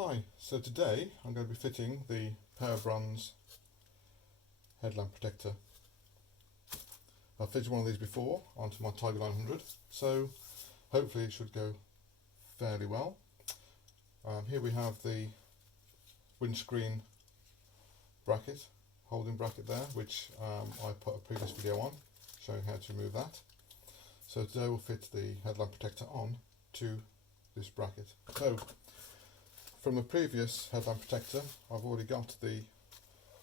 Hi, so today I'm going to be fitting the Powerbronze headlamp protector. I've fitted one of these before onto my Tiger 900, so hopefully it should go fairly well. Here we have the windscreen bracket, holding bracket there, which I put a previous video on showing how to remove that. So today we'll fit the headlamp protector on to this bracket. So from the previous headlamp protector, I've already got the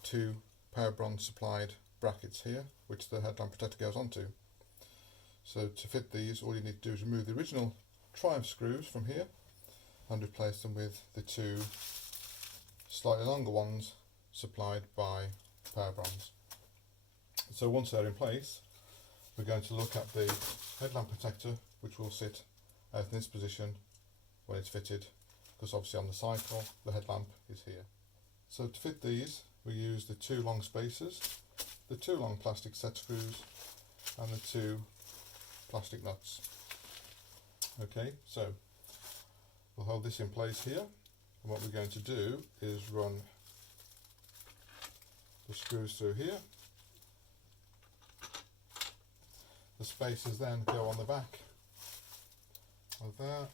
two Powerbronze supplied brackets here, which the headlamp protector goes onto. So to fit these, all you need to do is remove the original Triumph screws from here and replace them with the two slightly longer ones supplied by Powerbronze. So once they're in place, we're going to look at the headlamp protector, which will sit out in this position when it's fitted, because obviously on the cycle the headlamp is here. So to fit these, we use the two long spacers, the two long plastic set screws and the two plastic nuts. Okay, so we'll hold this in place here, and what we're going to do is run the screws through here. The spacers then go on the back of there.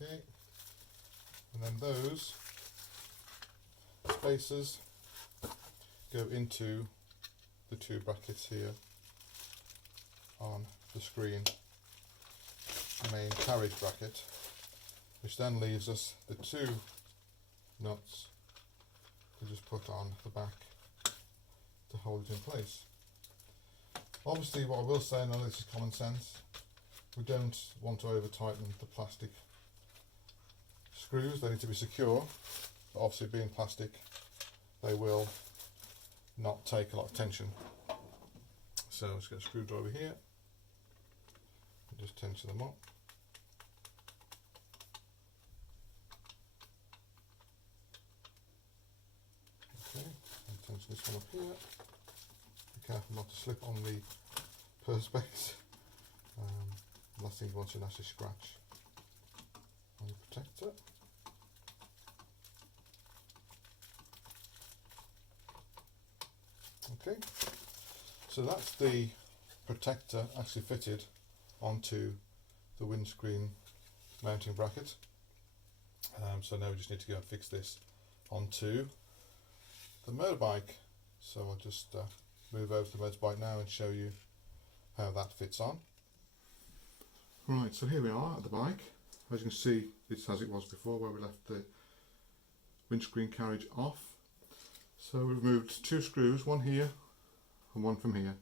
Okay, and then those spacers go into the two brackets here on the screen main carriage bracket, which then leaves us the two nuts to just put on the back to hold it in place. Obviously, what I will say, and this is common sense, we don't want to over tighten the plastic screws. They need to be secure, but obviously being plastic they will not take a lot of tension. So let's get a screwdriver here and just tension them up. Okay, and tension this one up here. Be careful not to slip on the perspex. Last thing you want to actually scratch on the protector. Okay, so that's the protector actually fitted onto the windscreen mounting bracket. So now we just need to go and fix this onto the motorbike. So I'll just move over to the motorbike now and show you how that fits on. Right, so here we are at the bike. As you can see, it's as it was before, where we left the windscreen carriage off. So we've removed two screws, one here and one from here.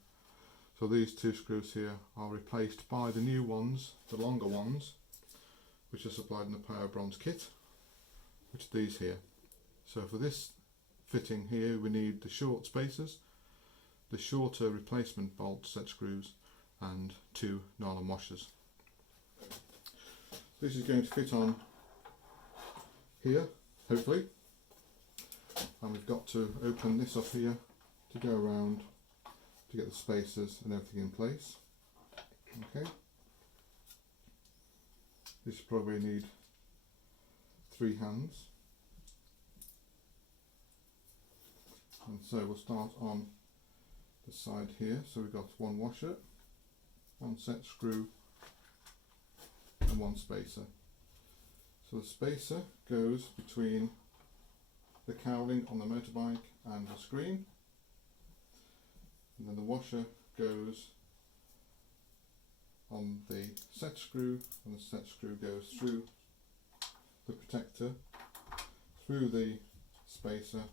So these two screws here are replaced by the new ones, the longer ones, which are supplied in the Powerbronze kit, which are these here. So for this fitting here, we need the short spacers, the shorter replacement bolt set screws, and two nylon washers. This is going to fit on here, hopefully. And we've got to open this up here to go around to get the spacers and everything in place. Okay. This probably need 3 hands. And so we'll start on the side here. So we've got one washer, one set screw and one spacer. So the spacer goes between the cowling on the motorbike and the screen, and then the washer goes on the set screw, and the set screw goes through the protector, through the spacer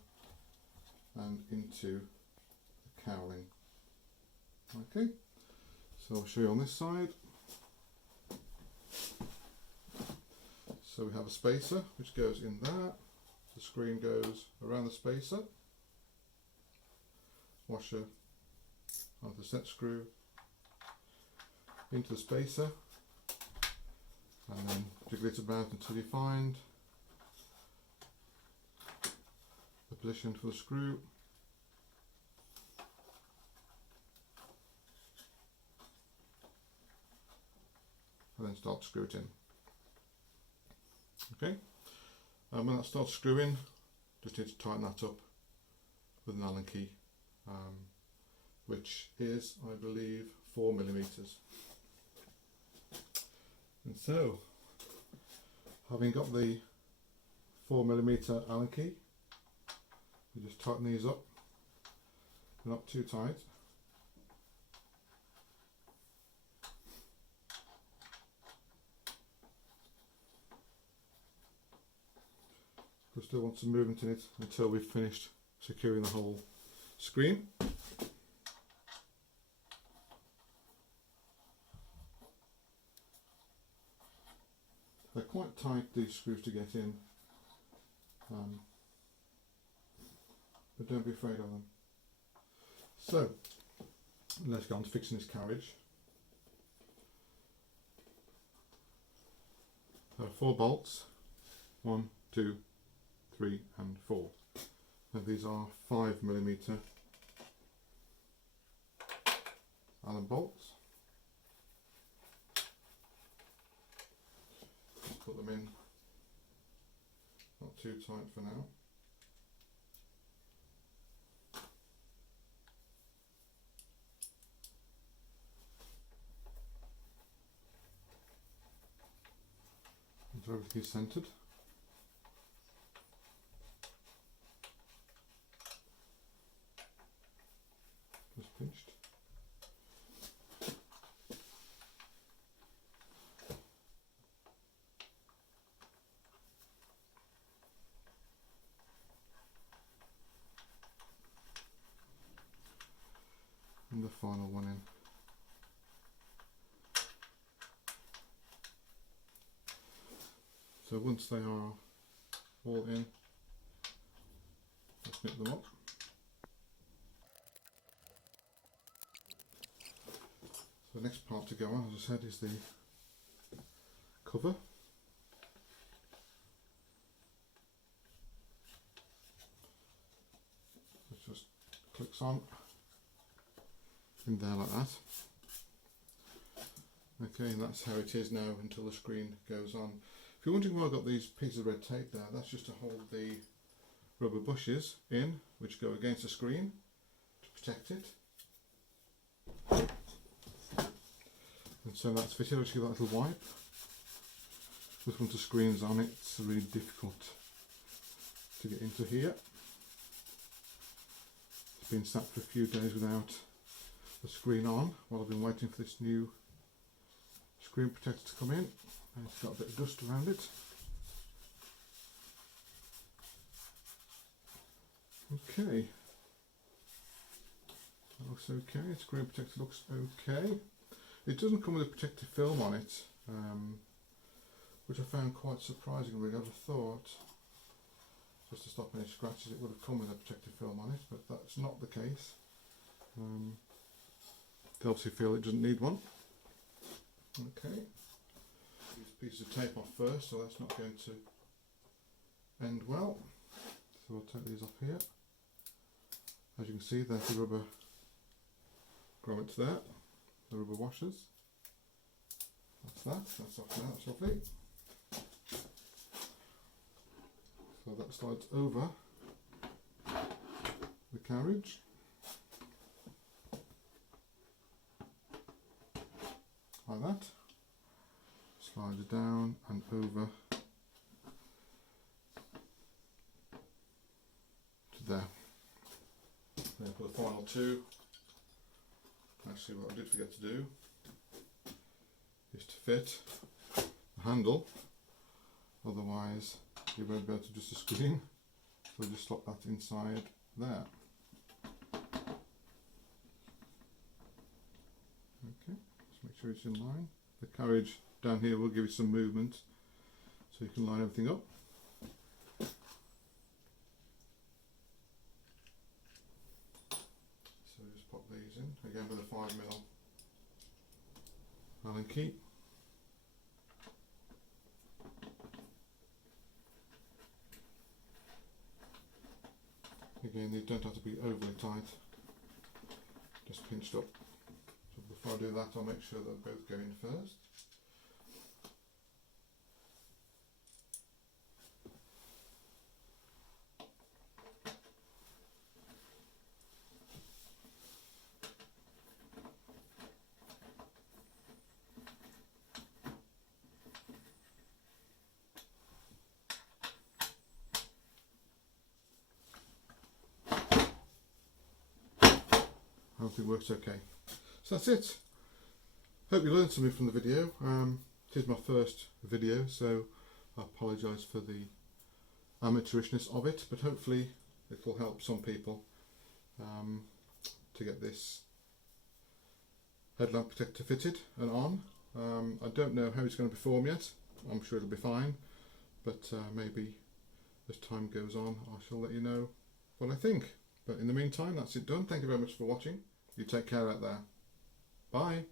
and into the cowling. Okay, so I'll show you on this side. So we have a spacer which goes in there. The screen goes around the spacer, washer onto the set screw, into the spacer, and then jiggle it about until you find the position for the screw. And then then start to screw it in. Okay, and when that starts screwing, just need to tighten that up with an Allen key, which is, I believe, 4mm. And so, having got the 4mm Allen key, you just tighten these up, not too tight. We still want some movement in it until we've finished securing the whole screen. They're quite tight, these screws, to get in, but don't be afraid of them. So let's go on to fixing this carriage. There are 4 bolts, 1, 2, 3 and 4. Now these are 5mm Allen bolts. Just put them in, not too tight for now. Until everything is centred. Just pinched. And the final one in. So once they are all in, let's snip them up. So the next part to go on, as I said, is the cover. It just clicks on in there like that. Okay, and that's how it is now until the screen goes on. If you're wondering why I've got these pieces of red tape there, that's just to hold the rubber bushes in, which go against the screen to protect it. And so that's fitted. I'll just give that a little wipe. With once the screen's on, it's really difficult to get into here. It's been sat for a few days without the screen on while I've been waiting for this new screen protector to come in. And it's got a bit of dust around it. Okay, that looks okay. Screen protector looks okay. It doesn't come with a protective film on it, which I found quite surprising. Really, I would have thought, just to stop any scratches, it would have come with a protective film on it, but that's not the case. They obviously feel it doesn't need one. Okay, these pieces of tape off first, so that's not going to end well. So I'll take these off here. As you can see, there's the rubber grommets there, the rubber washers. That's off now, that's lovely. So that slides over the carriage. Like that. Slides down and over to there. Then for the final two, actually what I did forget to do is to fit the handle, otherwise you won't be able to adjust the screen, so just slot that inside there. Okay, just make sure it's in line. The carriage down here will give you some movement so you can line everything up. So just pop these in, again with a 5mm Allen key. Again, they don't have to be overly tight, just pinched up. So before I do that, I'll make sure that both go in first. everything works okay. So that's it. Hope you learned something from the video. It is my first video, so I apologise for the amateurishness of it, but hopefully it will help some people to get this headlamp protector fitted and on. I don't know how it's going to perform yet. I'm sure it'll be fine, but maybe as time goes on I shall let you know what I think. But in the meantime, that's it done. Thank you very much for watching. You take care out there. Bye.